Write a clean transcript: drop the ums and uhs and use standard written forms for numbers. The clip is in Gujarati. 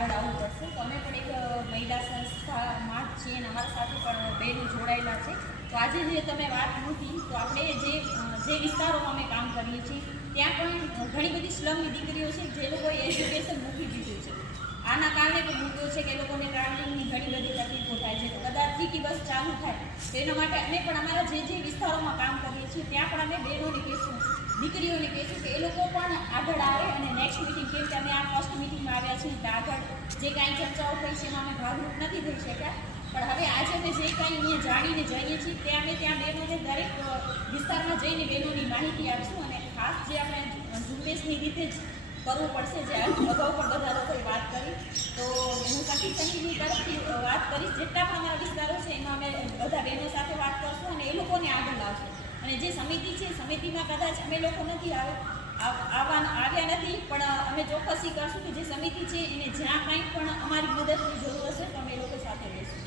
આગળ આવવું પડશે. તો અમે પણ એક મહિલા સંસ્થા માં છીએ અને અમારા સાથે પણ બહેનો જોડાયેલા છે. તો આજે જે તમે વાત મૂકી તો આપણે જે વિસ્તારોમાં અમે કામ કરીએ છીએ ત્યાં પણ ઘણી બધી સ્લમની દીકરીઓ છે જે લોકોએ એજ્યુકેશન મૂકી દીધું છે. આના કારણે પણ મુદ્દો છે કે લોકોને ટ્રાવેલિંગની ઘણી બધી તકલીફો થાય છે. તો કદાચ સિટી બસ ચાલુ થાય તો એના માટે અમે પણ અમારા જે વિસ્તારોમાં કામ કરીએ છીએ ત્યાં પણ અમે બહેનોને કહીશું, દીકરીઓને કહીશું કે એ લોકો પણ આગળ આવે અને નેક્સ્ટ મિટિંગ, કેમ કે અમે આ ફર્સ્ટ મિટિંગમાં આવ્યા છીએ તો આગળ જે કાંઈ ચર્ચાઓ થઈ છે એમાં અમે ભાગરૂપ નથી થઈ શક્યા. પણ હવે આજે અમે જે કાંઈ અહીંયા જાણીને જઈએ છીએ તે અમે ત્યાં બહેનોને દરેક વિસ્તારમાં જઈને બહેનોની માહિતી આપીશું. અને ખાસ જે આપણે ઝુંબેશની રીતે જ કરવું પડશે, જે અગાઉ પણ બધા લોકોએ વાત કરી, તો હું સખી સમિતિની તરફથી વાત કરીશ. જેટલા પણ અમારા વિસ્તારો છે એમાં અમે બધા બહેનો સાથે વાત કરશું અને એ લોકોને આગળ લાવશું. અને જે સમિતિ છે સમિતિમાં કદાચ અમે લોકો નથી આવ્યા નથી, પણ અમે ચોક્કસી કરશું કે જે સમિતિ છે એને જ્યાં કંઈ પણ અમારી મદદની જરૂર હશે તો અમે એ લોકો સાથે રહીશું.